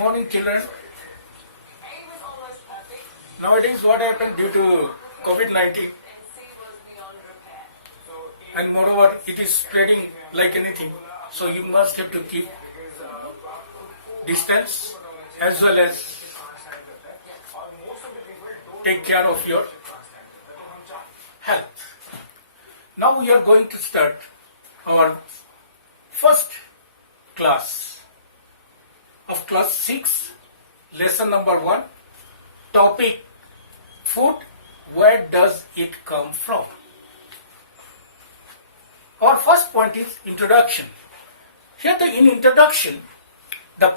morning, children. Nowadays, what happened due to COVID-19, and moreover, it is spreading like anything. So you must have to keep distance as well as take care of your health. Now we are going to start our first class of class 6, lesson number 1, topic food, where does it come from? Our first point is introduction. Here in introduction, the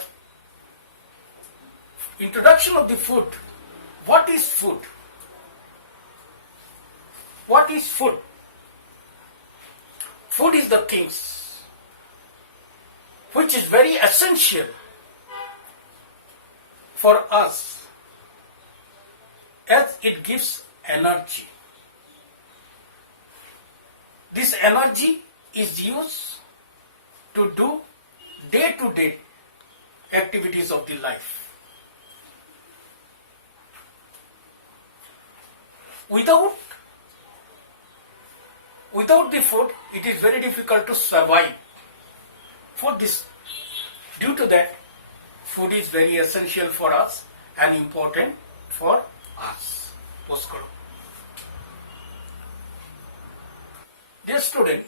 introduction of the food. What is food? What is food? Food is the things which is very essential for us as it gives energy. This energy is used to do day-to-day activities of the life. Without the food, it is very difficult to survive. For this, due to that, food is very essential for us and important for us. Postcard. Dear student,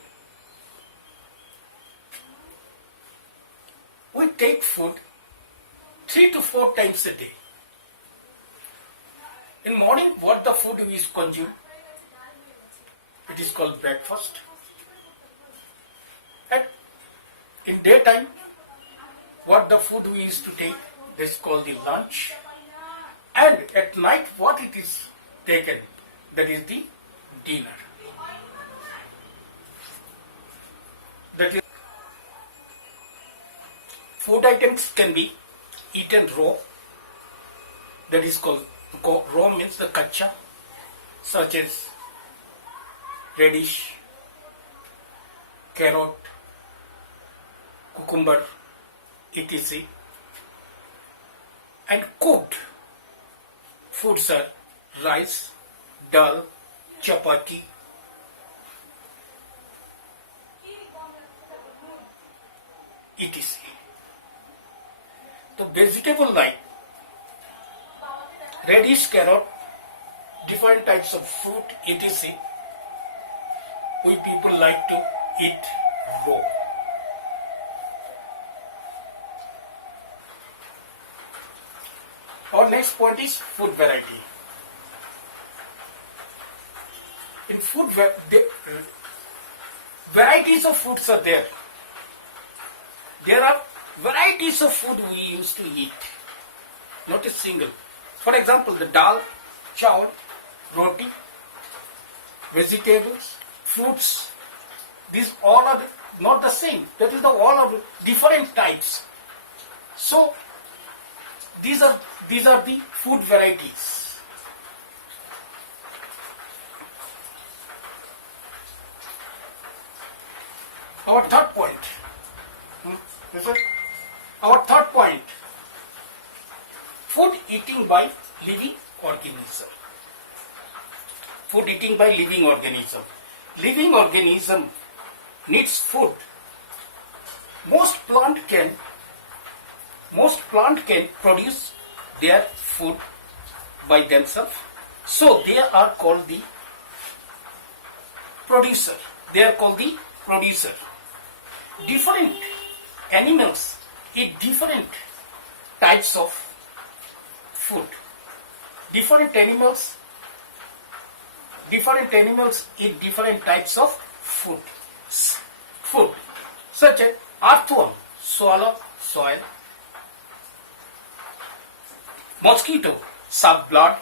we take food 3 to 4 times a day. In morning, what the food we consume? It is called breakfast. And in daytime, what the food we used to take? This is called the lunch. And at night, what it is taken? That is the dinner. That is, food items can be eaten raw. That is called raw, means the kacha, such as radish, carrot, cucumber, etc. And cooked foods are rice, dal, chapati, etc. The vegetable like radish, carrot, different types of fruit, etc. We people like to eat raw. Our next point is food variety. In food, varieties of foods are there. There are varieties of food we used to eat, not a single. For example, the dal, Ch-1, roti, vegetables, fruits, these all are not the same. That is all of different types. So these are the food varieties. Our third point. Our third point. Food eating by living organism. Food eating by living organism. Living organism needs food. Most plant can produce their food by themselves. So they are called the producer. They are called the producer. Different animals eat different types of food. Different animals eat different types of food. Such as earthworm, swallow soil. Mosquito suck blood.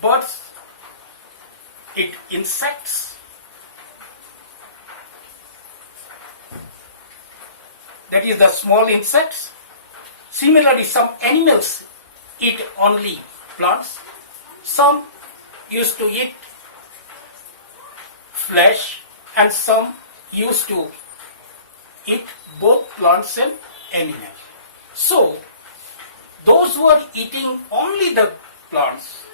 Birds eat insects. That is the small insects. Similarly, some animals eat only plants. Some used to eat flesh and some used to eat both plants and animals. So, those who are eating only the plants,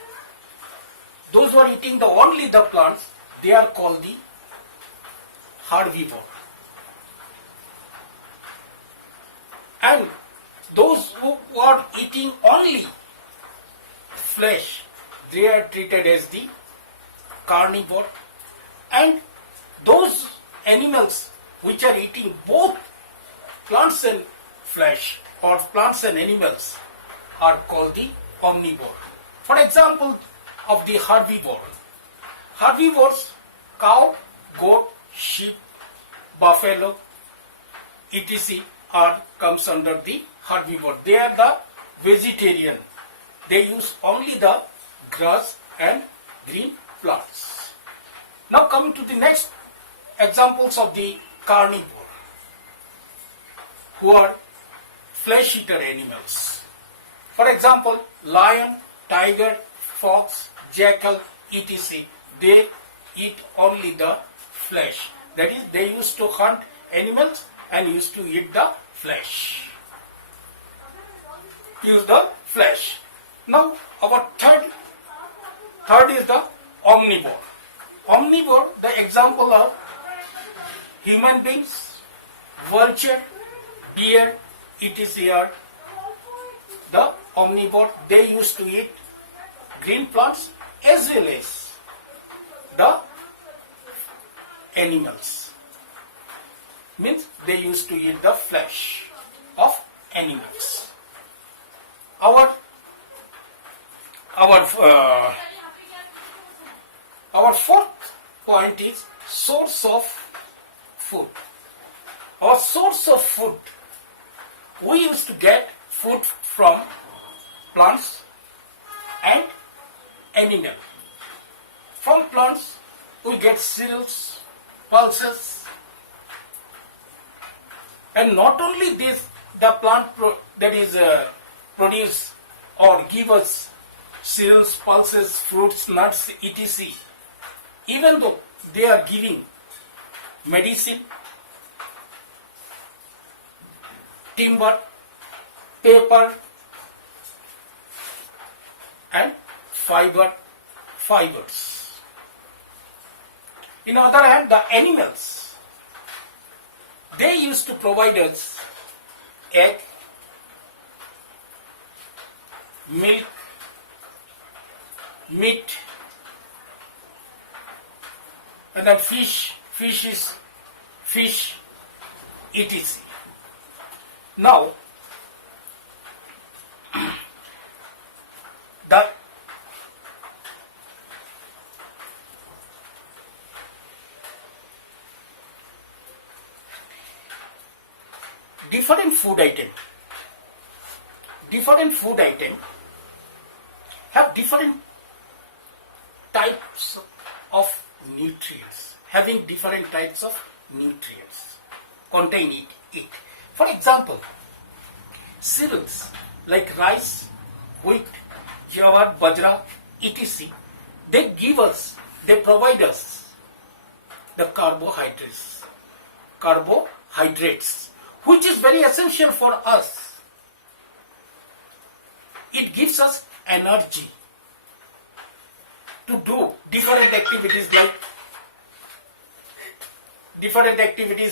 those who are eating only the plants, they are called the herbivore. And those who are eating only flesh, they are treated as the carnivore. And those animals which are eating both plants and flesh, or plants and animals, are called the omnivore. For example of the herbivore, herbivores, cow, goat, sheep, buffalo, etc. comes under the herbivore. They are the vegetarian. They use only the grass and green plants. Now coming to the next examples of the carnivore, who are flesh eater animals. For example, lion, tiger, fox, jackal, etc. They eat only the flesh. That is, they used to hunt animals and used to eat the flesh. Use the flesh. Now our third is the omnivore. Omnivore, the example of human beings, vulture, deer, etc. are the omnivore. They used to eat green plants as well as the animals. Means they used to eat the flesh of animals. Our fourth point is source of food. Our source of food, we used to get food from plants and animal. From plants we get cereals, pulses, and not only this, the plant produce or give us cereals, pulses, fruits, nuts, etc. Even though they are giving medicine, timber, paper, and fibers. In other hand, the animals, they used to provide us egg, milk, meat, and then fish, etc. Now, the different food item have different types of nutrients, having different types of nutrients contain it. For example, cereals like rice, wheat, jawar, bajra, etc. They provide us the carbohydrates, which is very essential for us. It gives us energy to do different activities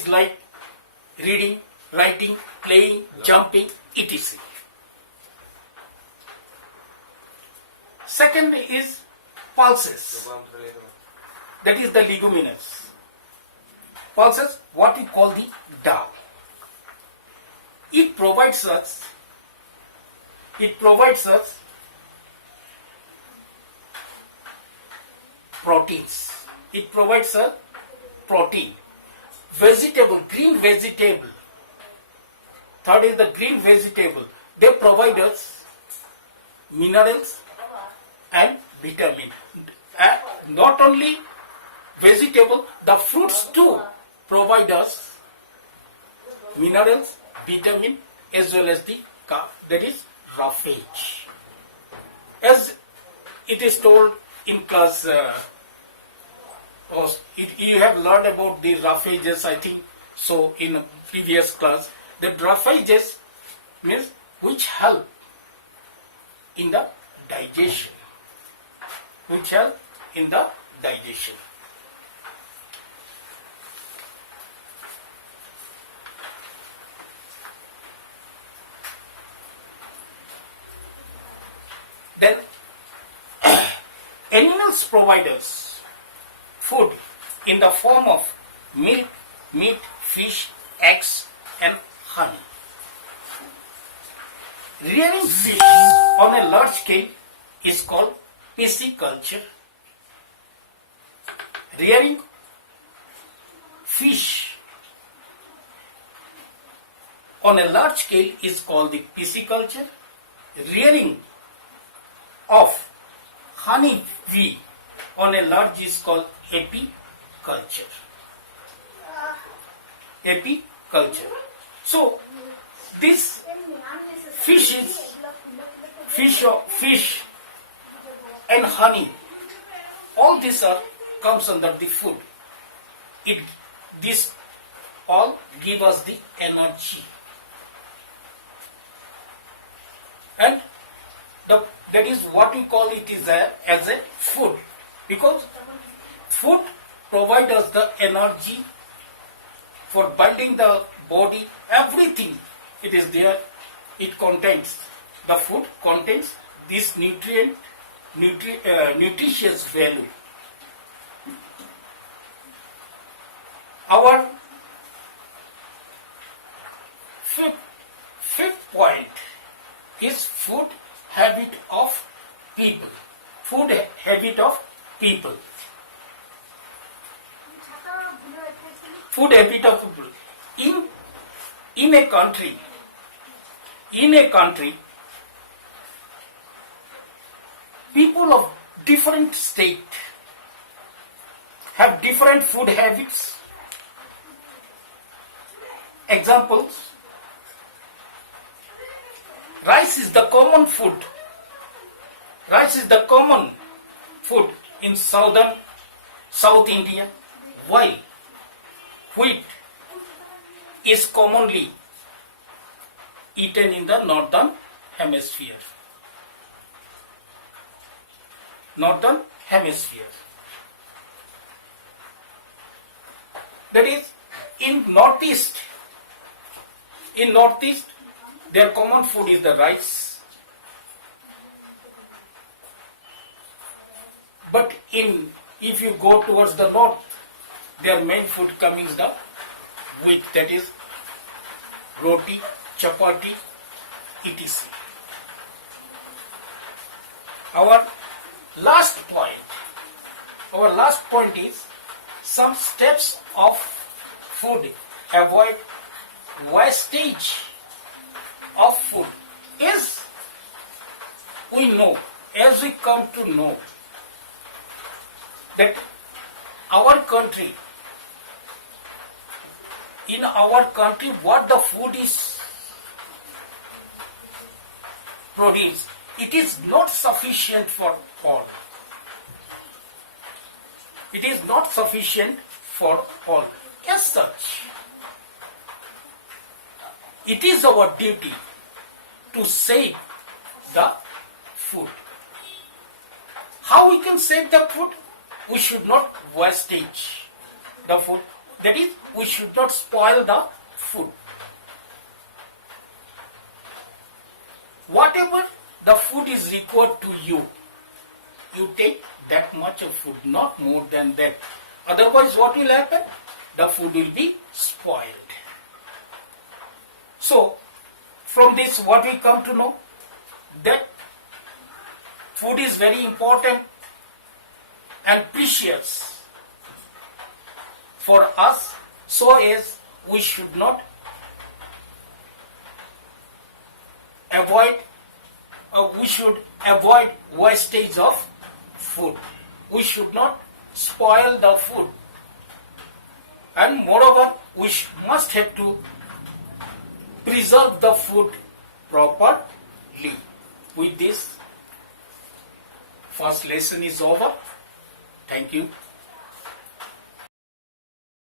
like reading, writing, playing, jumping, etc. Second is pulses. That is the leguminous. Pulses, what we call the dal. It provides us proteins. It provides a protein. Vegetable, green vegetable. Third is the green vegetable. They provide us minerals and vitamin. And not only vegetable, the fruits too provide us minerals, vitamin, as well as that is roughage. As it is told in class, you have learned about the roughages, I think, so in a previous class. The roughages means which help Then animals provide us food in the form of milk, meat, fish, eggs and honey. Rearing fish on a large scale is called pisciculture. Rearing fish on a large scale is called the pisciculture. Rearing of honey bee on a large is called apiculture. Apiculture. So this fish and honey, all these comes under the food. This all give us the energy, and that is what we call it is as a food, because food provides us the energy for building the body. Everything it is there. It contains, the food contains this nutritious value. Our fifth point is food habit of people. Food habit of people. Food habit of people. In a country, people of different state have different food habits. Examples: rice is the common food. Rice is the common food in South India, while wheat is commonly eaten in the northern hemisphere. That is, in northeast, their common food is the rice. But if you go towards the north, their main food coming is the wheat, that is roti, chapati, etc. Our last point is some steps of food. Avoid wastage of food. As we come to know that in our country, what the food is produced, it is not sufficient for all. It is not sufficient for all. As such, it is our duty to save the food. How we can save the food? We should not wastage the food. That is, we should not spoil the food. Whatever the food is required to you, you take that much of food, not more than that. Otherwise, what will happen? The food will be spoiled. So, from this, what we come to know? That food is very important and precious for us, so as we should not avoid wastage of food. We should not spoil the food, and moreover, we must have to preserve the food properly. With this, first lesson is over. Thank you.